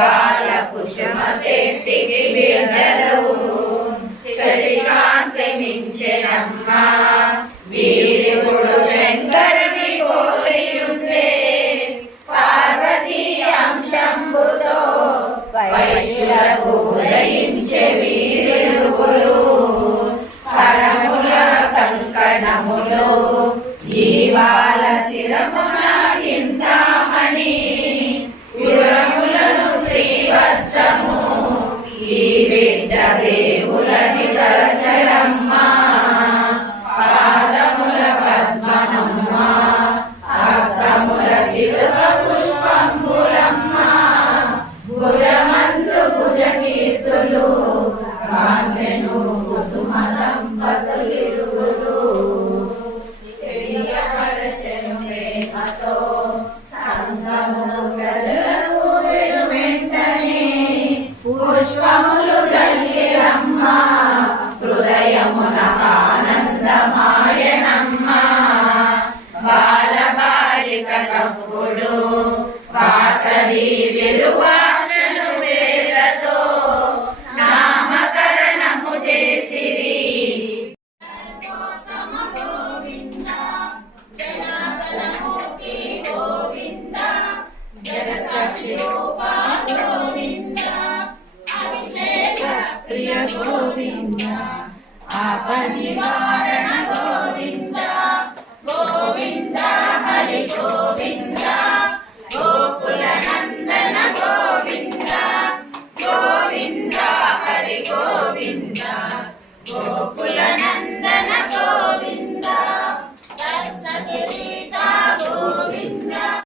బాల కుసుమ స్థితి బిడ్డలు శశికాంతి మించెనమ్మా వీరుడు శంకరుని కోరి ఉండే పార్వతీ అంశంబుతో వైశ్యులకు ఉదయించే వీరులు పరముల కంకణములు ఈవాల శిరమున చింతామణి యురములను శ్రీవత్సము ఈ బిడ్డ దేవులని దశరమ్మ పాదముల పద్మనమ్మ హస్తముల శిల్ప పుష్పంబులమ్మ భుజమందు భుజ కీర్తులు కాంచెను కుసుమ దంపతులిరువురు తెలియపరచెను ప్రేమతో సంగము ప్రజలకు వెంటనే పుష్పములు జల్లిరమ్మ హృదయమున ఆనందమాయనమ్మ బాలబాలికటప్పుడు వాసవి విరువాక్షను వేలతో నామకరణము చేసిరి ప్రియ గోవింద ఆపనివారణ